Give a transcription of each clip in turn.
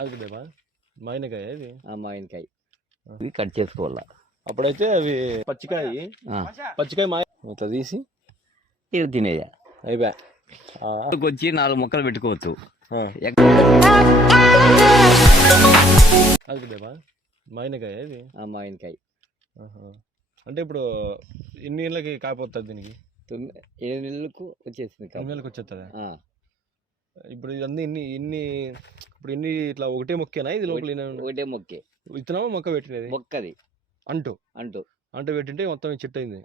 అది పెద్దపా మామినకాయ ఇది మామిడికాయ ఆ. ఇవి కట్ చేసుకోవాలా. అప్పుడైతే అవి పచ్చికాయ పచ్చికాయ మాయ ఇట్లా తీసి ఇది తినేయ అయిపోయా వచ్చి 4 ముక్కలు పెట్టుకోవచ్చు. అది పెద్దపా మామినకాయ ఇది మామిడికాయ అంటే ఇప్పుడు ఎన్ని నెలలకి కాకపోతుంది దీనికి? 7 నెలలకు వచ్చేసింది. 8 నెలలకు వచ్చేస్తుందా? ఇప్పుడు ఇవన్నీ ఇన్ని ఇప్పుడు ఇన్ని ఇట్లా ఒకటే మొక్కేనా ఇది లోపల? ఒకటే మొక్కే. విత్తనమా మొక్క పెట్టినది? మొక్కది అంటూ అంటూ అంటూ పెట్టింటే మొత్తం చెట్టు అయింది.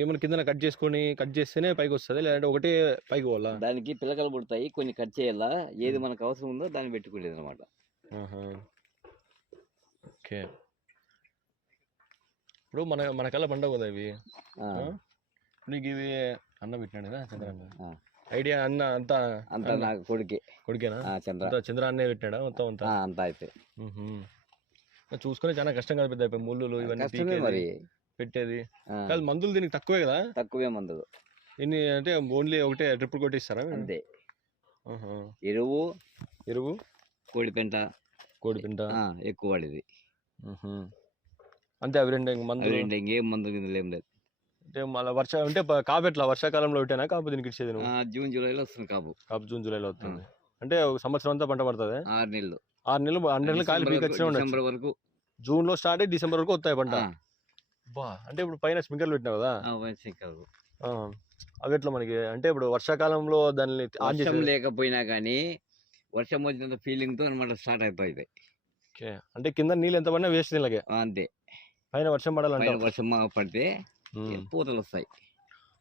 ఏమైనా కింద కట్ చేస్తేనే పైకి వస్తుంది, లేదంటే ఒకటే పైకి పోవాలా? దానికి పిల్లకలు పుడతాయి, కొన్ని కట్ చేయాలా. ఏది మనకు అవసరం ఉందో దాన్ని పెట్టుకోలేదు అనమాట. ఓకే. ఇప్పుడు మనకల్లా పండగ కదా ఇవి. నీకు ఇవి అన్న పెట్టినాడు కదా చంద్రాన్న ఐడియా? అన్న అంతా నాకు కొడుకేనా? చంద్ర అన్నే పెట్టినాడా మొత్తం అంతా? అయితే చూసుకుని చాలా కష్టం కదా పెద్ద ముళ్ళు ఇవన్నీ మరి పెట్టేది. కాదు మందులు దీనికి తక్కువే కదా? తక్కువే మందులు. ఇన్ని అంటే ఓన్లీ ఒకటే ట్రిప్ కొట్టిస్తారా? అంతే. ఎరువు కోడిపెంట ఎక్కువ వాడేది అంతే. అవి రెండు మందులు, ఇంకేం మందు ఏం లేదు. అంటే మళ్ళీ అంటే కాపు ఎట్లా వర్షాకాలంలో పెట్టానా కాపు దీనికి ఇచ్చేది? జూన్ జూలైలో వస్తుంది కాపు జూన్ జూలైలో వస్తుంది. అంటే ఒక సంవత్సరం అంతా పంట పడుతుంది. 6 నెలలు కాయలు డిసెంబర్ వరకు. జూన్ లో స్టార్ట్ అయ్యి డిసెంబర్ వరకు వస్తాయి పంట. అంటే ఇప్పుడు పైన స్ప్రింక్లర్లు పెట్టినావు కదా, అవి ఎట్లా మనకి? అంటే ఇప్పుడు వర్షాకాలంలో దాన్ని వర్షం లేకపోయినా కానీ వర్షం వచ్చినంత ఫీలింగ్ తో అనమాట స్టార్ట్ అయిపోయింది. అంటే కింద నీళ్ళు ఎంత పడినా వేస్ట్ దీనికే. అంతే. పైన వర్షం పడాలంటే వర్షం పడితే పూతలు వస్తాయి.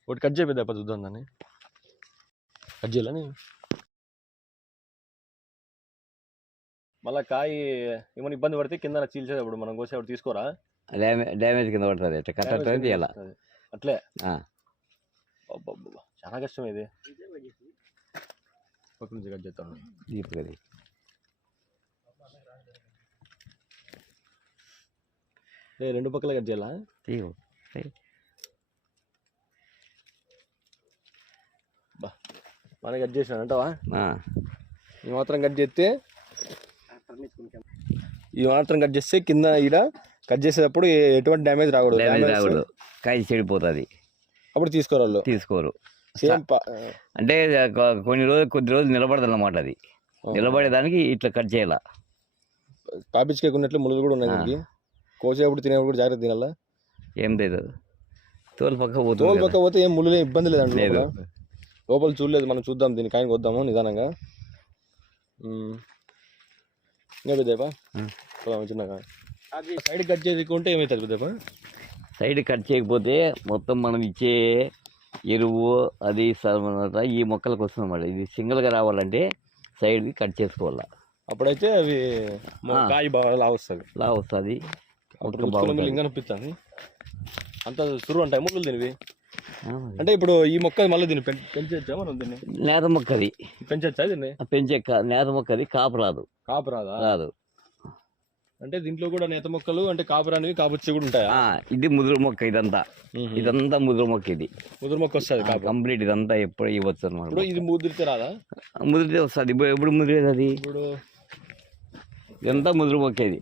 ఒకటి కట్ చేపిద్దా చూద్దాం దాన్ని. కట్ చేయాలని మళ్ళీ కాయ ఏమైనా ఇబ్బంది పడితే కింద చీల్చేటప్పుడు మనం కోసేప్పుడు తీసుకోరా? డ్యామేజ్ కింద పడుతుంది. కట్ట తీయాల అట్లే. చాలా కష్టం ఇది. ఒక నుంచి కట్ చేస్తాను. రెండు పక్కల కట్ చేయాలా? మనం కట్ చేసినా అంటావా? ఈ మాత్రం కట్ చేస్తే కింద ఈడ కట్ చేసేటప్పుడు ఎటువంటి డ్యామేజ్ రాకూడదు. కాయ చెడిపోతుంది. అప్పుడు తీసుకోరు. అంటే కొద్ది రోజులు నిలబడదు అన్నమాట. అది నిలబడేదానికి ఇట్లా కట్ చేయాల. కాపిచ్చుకే ఉన్నట్లు ముళ్ళు కూడా ఉన్నాయి దీనికి. కోసేటప్పుడు తినేప్పుడు జాగ్రత్త తినాలా? ఏం లేదు, తోలు పక్క పోతే ఏం ముళ్ళు ఇబ్బంది లేదండి. లోపల చూడలేదు, మనం చూద్దాం దీనికి. కాయని వద్దాము నిదానంగా. ఇంకా పెద్దపా చిన్నగా సైడ్ కట్ చేసుకుంటే ఏమవుతుంది పెద్దపా? సైడ్ కట్ చేయకపోతే మొత్తం మనం ఇచ్చే ఎరువు అది ఈ మొక్కలకు వస్తుంది అన్నమాట. ఇది సింగిల్గా రావాలంటే సైడ్ కట్ చేసుకోవాలా. అప్పుడైతే అవి కాయ బాగా లావు వస్తుంది. ఇంకా నొప్పిస్తుంది అంత సురువు అంటాయి ముళ్ళు దీనివి. అంటే ఇప్పుడు ఈ మొక్క మళ్ళీ దీన్ని పెంచొచ్చా మనం? దీన్ని నేత మొక్కది పెంచొచ్చా? దీన్ని నేత మొక్కది కాపు రాదు. అంటే దీంట్లో కూడా నేత మొక్కలు అంటే కాపురానివి కాపుచ్చి కూడా ఉంటాయా? ఇది ముదురు మొక్క. ఇదంతా ముదురు మొక్క. ఇది ముదురు మొక్క వస్తుంది కంప్లీట్. ఇదంతా ఎప్పుడు ఇవ్వచ్చు అనమాట. ఇది ముదిరితే రాదా? ముదిరితే వస్తుంది. ఎప్పుడు ముదిరేది అది? ఇప్పుడు ఇదంతా ముదురు మొక్క. ఇది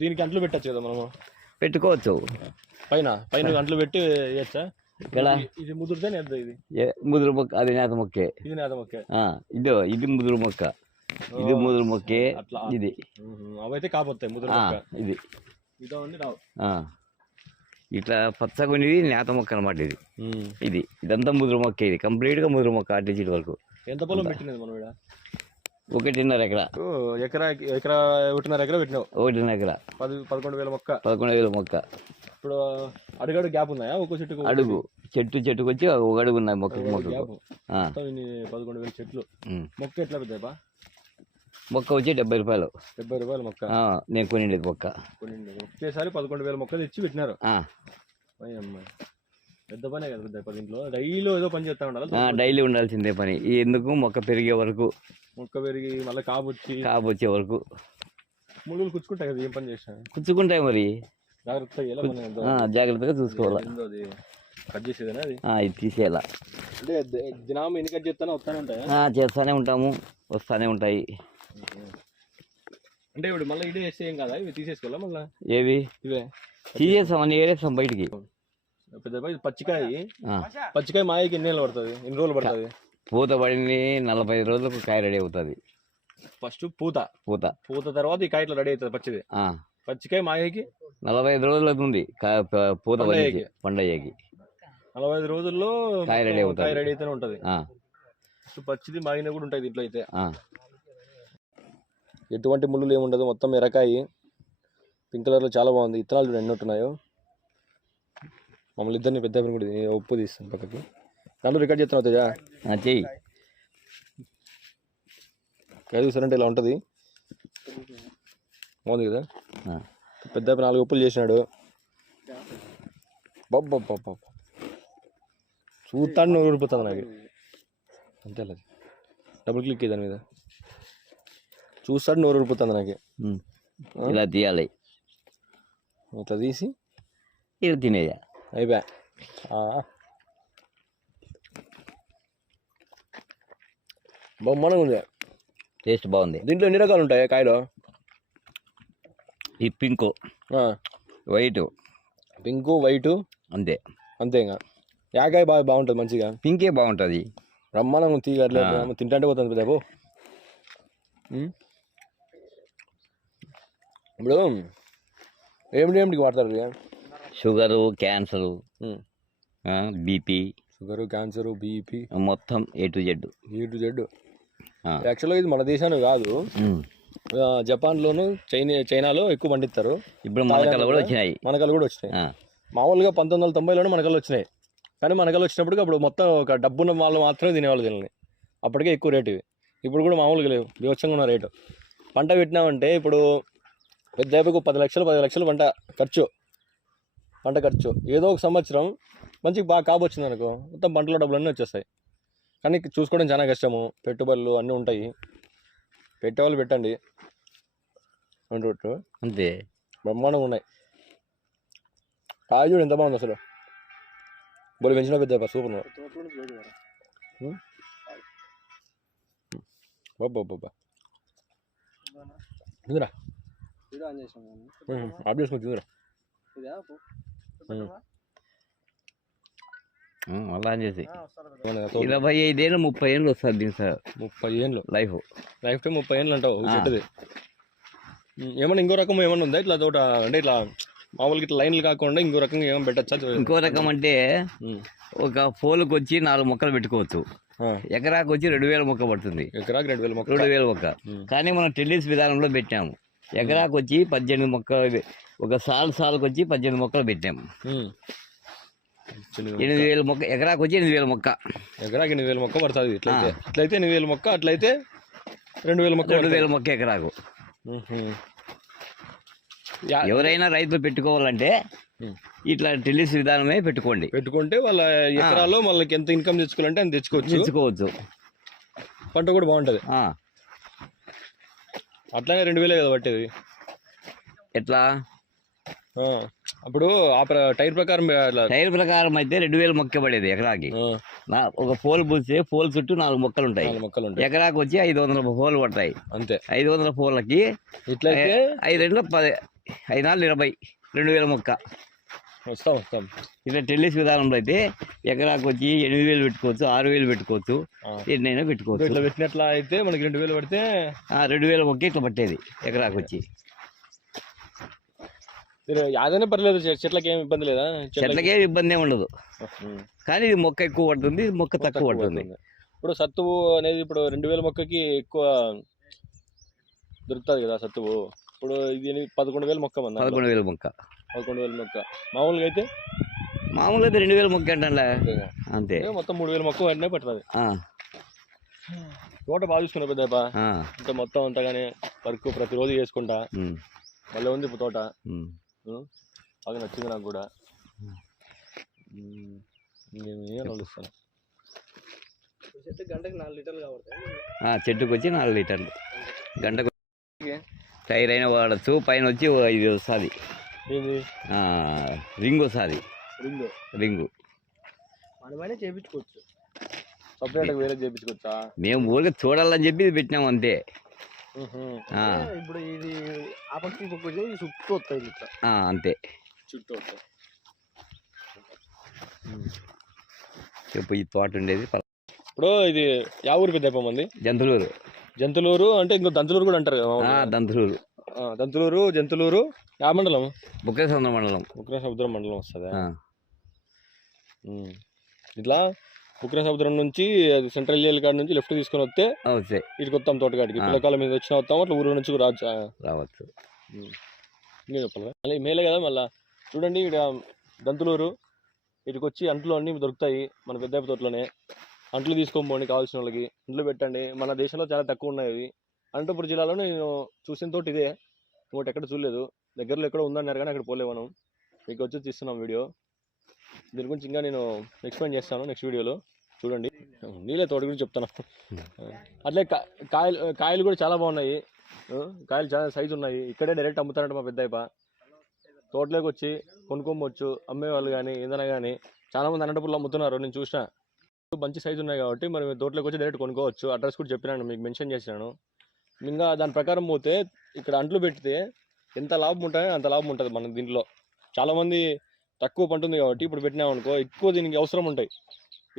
దీనికి అంట్లు పెట్టచ్చు కదా మనము? పెట్టుకోవచ్చు. పైన అంట్లు పెట్టి వేయచ్చా? ఇది ముదురుతే ఇది ముదురు మొక్క. అది నేత మొక్కే. ఇది నేత మొక్కే. ఇది ముదురు మొక్క. ఇది ముదురు మొక్కే. ఇది అవైతే కాపోతాయి ముదురు మొక్క. ఇది ఇట్లా పచ్చగొనిది నేత మొక్క అనమాట. ఇదంతా ముదురు మొక్క. ఇది కంప్లీట్ గా ముదురు మొక్క. అటు వరకు. ఎంత పొలం పెట్టినది మనం? 1.5 ఎకరా. ఎకరా 1.5 ఎకరా పెట్టినావు? 1.5 ఎకరా. 11,000 మొక్క. 11,000 మొక్క. ఇప్పుడు అడుగు గ్యాప్ ఉన్నాయా? ఒక్కో చెట్టుకు అడుగు చెట్టుకు వచ్చి ఒక అడుగు ఉన్నాయి మొక్కకు. 11,000 చెట్లు. మొక్క ఎట్లా పెద్దపా? మొక్క వచ్చి 70 రూపాయలు. 70 రూపాయలు మొక్క. నేను కొనిండేది మొక్క. ఒకేసారి 11,000 మొక్క తెచ్చి పెట్టినారు. పెద్ద పనే కదా పెద్ద. దీంట్లో డైలీ ఏదో పని చేస్తా ఉండాలి. డైలీ ఉండాల్సిందే పని. ఎందుకు? మొక్క పెరిగే వరకు. మొక్క పెరిగి మళ్ళీ కాపు వచ్చే వరకు. ముళ్ళు కుచ్చుకుంటాయి కదా, ఏం పని చేసినా కుచ్చుకుంటాయి. మరి జాగ్రత్తగా చూసుకోవాలి. కట్ చేసేదేనా అది? ఇది తీసేయాల. అంటే దినం ఎన్ని కట్ చేస్తానో వస్తానే ఉంటాయా? చేస్తూనే ఉంటాము, వస్తూనే ఉంటాయి. అంటే ఇప్పుడు మళ్ళీ ఇడే వేస్తే ఏం కదా, ఇవి తీసేసుకోవాలా మళ్ళీ? ఏవి ఇవే తీసేస్తాం, అన్ని ఏరేస్తాం బయటికి. పెద్ద పచ్చికాయ మాయకి ఎన్ని నెలలు పడుతుంది, ఎన్ని రోజులు పడుతుంది? పూత పడింది 45 రోజులకు కాయ రెడీ అవుతుంది. ఫస్ట్ పూత తర్వాత ఈ కాయ ఇట్లా రెడీ అవుతుంది పచ్చిది. పచ్చికాయ మాయకి 45 రోజులు అవుతుంది పూత పండయ్యకి. 45 రోజుల్లో కాయ రెడీ అవుతుంది, కాయ రెడీ అయితేనే ఉంటుంది. పచ్చిది మాగిన కూడా ఉంటుంది ఇట్లా అయితే. ఎటువంటి ముళ్ళు ఏముండదు, మొత్తం ఎరకాయ పింక్ కలర్లో చాలా బాగుంది. ఇత్తనాలు చూడండి ఎన్ని ఉంటున్నాయో. మమ్మల్ని ఇద్దరిని పెద్ద కూడా ఉప్పు తీస్తాను పక్కకి. నన్ను రికార్డ్ చేస్తాను తేజా, చెయ్యి. కాయ చూసారంటే ఇలా ఉంటుంది, బాగుంది కదా. పెద్ద 4 ఉప్పులు చేసినాడు. బాబా చూస్తాను నూరు ఊరిపోతుంది నాకు అంతే. అది డబుల్ క్లిక్ దాని మీద చూస్తాడు నూరు ఊరిపోతుంది నాకు. ఇలా తీయాలి, ఇట్లా తీసి ఇలా తినేయా అయిపోయా. బొమ్మగా ఉంది, టేస్ట్ బాగుంది. దీంట్లో ఎన్ని రకాలు ఉంటాయి కాయలు? ఈ పింకు, వైటు, అంతే. ఇంకా యాకాయ బాగుంటుంది మంచిగా. పింకే బాగుంటుంది, బ్రహ్మాండంగా తీగట్లే తింటే పోతుంది పెద్ద. ఇప్పుడు ఏమిటికి వాడతారు? షుగరు, క్యాన్సరు, బీపీ, మొత్తం ఏ టు జెడ్. యాక్చువల్గా ఇది మన దేశాన్ని కాదు, జపాన్లోను చైనాలో ఎక్కువ పండిస్తారు. ఇప్పుడు మనకలు కూడా వచ్చినాయి. మామూలుగా 1990లోనే మనకలు వచ్చినాయి. కానీ మనకలు వచ్చినప్పుడు అప్పుడు మొత్తం ఒక డబ్బున్న వాళ్ళు మాత్రమే తినేవాళ్ళు దీనిని. అప్పటికే ఎక్కువ రేటు ఇవి. ఇప్పుడు కూడా మామూలుగా లేవు, వివచ్చంగా ఉన్న రేటు. పంట పెట్టినామంటే ఇప్పుడు పెద్ద 10 లక్షలు పంట ఖర్చు. ఏదో ఒక సంవత్సరం మంచిగా బాగా కాబొచ్చింది అనుకో, మొత్తం పంటలో డబ్బులన్నీ వచ్చేస్తాయి. కానీ చూసుకోవడం చాలా కష్టము, పెట్టుబడులు అన్నీ ఉంటాయి. పెట్టేవాళ్ళు పెట్టండి, అంతే. బ్రహ్మాండంగా ఉన్నాయి. కాయ చూడు ఎంత బాగుంది అసలు, బోలి పెంచిన పెద్ద సూపర్. బాబా తిందిరా, ఆఫ్ చేసుకుని తిందిరా. అలా చేసి 25 ఏళ్ళు 30 ఏళ్ళు వస్తుంది దీని సార్. 30 ఏళ్ళు లైఫ్ 30 ఏళ్ళు అంటావు చెట్టుది. ఏమన్నా ఇంకో రకం ఏమన్నా ఉందా ఇట్లా తోట? అంటే ఇట్లా మామూలుగా ఇట్లా లైన్లు కాకుండా ఇంకో రకంగా ఏమైనా పెట్టచ్చా? ఇంకో రకం అంటే ఒక పోలుకి వచ్చి 4 మొక్కలు పెట్టుకోవచ్చు. ఎకరాకు వచ్చి 2000 మొక్క పడుతుంది. ఎకరాకు 2000 మొక్క. కానీ మనం టెన్నిస్ విధానంలో పెట్టాము. ఎకరాకు వచ్చి 18 మొక్కలు, ఒక సాలుకు వచ్చి 18 మొక్కలు పెట్టాము. 8000 మొక్క, ఎకరాకు వచ్చి 8000 మొక్క. ఎకరాకి 8000 మొక్క పడుతుంది. ఇట్లయితే 8000 మొక్క, అట్లయితే 2000 మొక్క. 2000 మొక్క ఎకరాకు. ఎవరైనా రైతులు పెట్టుకోవాలంటే ఇట్లా టెన్నిస్ విధానమే పెట్టుకుంటే వాళ్ళ ఎకరాల్లో వాళ్ళకి ఎంత ఇన్కమ్ తెచ్చుకోవాలంటే అంత తెచ్చుకోవచ్చు. పంట కూడా బాగుంటది. అట్లానే 2000 కదా పట్టేది. ఎట్లా అప్పుడు టైర్ ప్రకారం అయితే 2000 మొక్క పడేది ఎకరాకి. ఒక పోల్ పూస్తే పోల్ చుట్టూ 4 మొక్కలు ఉంటాయి. ఎకరాకి వచ్చి 500 పోలు పడతాయి. అంతే. 500 పోలకి ఇట్లయితే 5 10 5 4 20 2000 మొక్క. వస్తాం. ఇట్లా టెన్నిస్ విధానంలో అయితే ఎకరాకు వచ్చి 8000 పెట్టుకోవచ్చు, 6000 పెట్టుకోవచ్చు, ఎన్నైనా పెట్టుకోవచ్చు. ఇట్లా పెట్టినట్లా అయితే మనకి 2000 పడితే 2000 మొక్క ఇట్లా పట్టేది ఎకరాకు వచ్చి. యాదనే పర్లేదు, చెట్లకి ఏమి ఇబ్బంది లేదా? చెట్లకే ఇబ్బంది ఏమి ఉండదు. కానీ ఇది మొక్క ఎక్కువ పడుతుంది, మొక్క తక్కువ పడుతుంది. ఇప్పుడు సత్తువు అనేది ఇప్పుడు 2000 మొక్కకి ఎక్కువ దొరుకుతుంది కదా సత్తువు. ఇప్పుడు ఇది 11,000 మొక్క. 11,000 మొక్క. మామూలుగా అయితే 2000 మొక్క అంటే అంతే. మొత్తం 3000 మొక్క వెంటనే పడుతుంది. తోట బాగా చూసుకున్నా పెద్ద. ఇంకా మొత్తం అంతా కానీ వర్క్ ప్రతిరోజు చేసుకుంటా. మళ్ళీ ఉంది ఇప్పుడు తోట, బాగా నచ్చింది నాకు కూడా. ఆలోచిస్తాను. గంటకి 4 లీటర్లు కావాలి. చెట్టుకు వచ్చి 4 లీటర్లు గంటకు. టైర్ అయినా వాడచ్చు. పైన వచ్చి ఇది వస్తుంది, రింగ్ వస్తుంది. రింగు మనమైనా చేయించుకోవచ్చు, సపరేట్గా వేరే చేయించుకోవచ్చా? మేము ఊరికే చూడాలని చెప్పి ఇది పెట్టినాం అంతే. ఇప్పుడు ఇది ఆ పక్షి చుట్టూ వస్తాయి అంతే. చుట్టూ వస్తాయి. చెప్పు, ఈ తోట ఉండేది ఇప్పుడు ఇది యా ఊరు పెద్ద మంది? జంతులూరు. జంతులూరు అంటే ఇంకో దంతులూరు కూడా అంటారు కదా? దంతులూరు. దంతులూరు, జంతులూరు యా మండలం? బుక్రేసముద్రం మండలం. బుక్రేసముద్రం మండలం వస్తుంది. ఇట్లా బుక్రేసముద్రం నుంచి సెంట్రల్ జైలు కాడ నుంచి లెఫ్ట్ తీసుకొని వస్తే ఇటుకి వస్తాం తోటకాడికి. పిల్లకాల మీద వచ్చిన వస్తాం, అట్లా ఊరు నుంచి రావచ్చు. ఇంకా చెప్పాలి మళ్ళీ మేలే కదా. మళ్ళీ చూడండి, ఇక్కడ దంతులూరు ఇటుకు వచ్చి అంట్లు అన్నీ దొరుకుతాయి మన పెద్ద తోటలోనే. అంట్లు తీసుకొని పోండి కావాల్సిన వాళ్ళకి, అంట్లు పెట్టండి. మన దేశంలో చాలా తక్కువ ఉన్నాయి అవి. అనంతపురం జిల్లాలో నేను చూసిన తోట ఇదే, ఇంకోటి ఎక్కడ చూడలేదు. దగ్గరలో ఎక్కడ ఉందన్నారు కానీ అక్కడ పోలే మనం. మీకు వచ్చి తీస్తున్నాం వీడియో. దీని గురించి ఇంకా నేను ఎక్స్ప్లెయిన్ చేస్తాను నెక్స్ట్ వీడియోలో. చూడండి, నీళ్ళ తోట గురించి చెప్తాను. అట్లే కాయలు కూడా చాలా బాగున్నాయి. కాయలు చాలా సైజు ఉన్నాయి. ఇక్కడే డైరెక్ట్ అమ్ముతారంట మా పెద్దయ్య. తోటలోకి వచ్చి కొనుక్కోవచ్చు అమ్మేవాళ్ళు కానీ ఏదైనా కానీ. చాలామంది అనంతపురంలో అమ్ముతున్నారు, నేను చూసిన. మంచి సైజు ఉన్నాయి కాబట్టి మరి తోటలోకి వచ్చి డైరెక్ట్ కొనుక్కోవచ్చు. అడ్రస్ కూడా చెప్పినాను, మీకు మెన్షన్ చేసినాను. ఇంకా దాని ప్రకారం పోతే ఇక్కడ అంట్లు పెడితే ఎంత లాభం ఉంటుందో అంత లాభం ఉంటుంది మన దీంట్లో. చాలామంది తక్కువ పంట ఉంది కాబట్టి ఇప్పుడు పెట్టినామనుకో ఎక్కువ దీనికి అవసరం ఉంటాయి.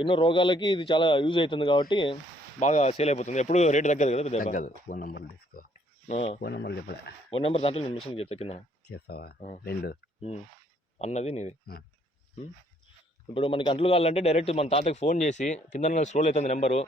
ఎన్నో రోగాలకి ఇది చాలా యూజ్ అవుతుంది కాబట్టి బాగా సేల్ అయిపోతుంది. ఎప్పుడు రేటు తగ్గదు కదా పెద్ద. ఫోన్ నెంబర్ తీసుకో. ఫోన్ నెంబర్ దాంట్లో నేను మెసేజ్ చెప్తా కింద. చేస్తావా? 2 అన్నది నీది. ఇప్పుడు మనకి అంట్లు కావాలంటే డైరెక్ట్ మన తాతకి ఫోన్ చేసి కింద స్క్రోల్ అవుతుంది నెంబరు,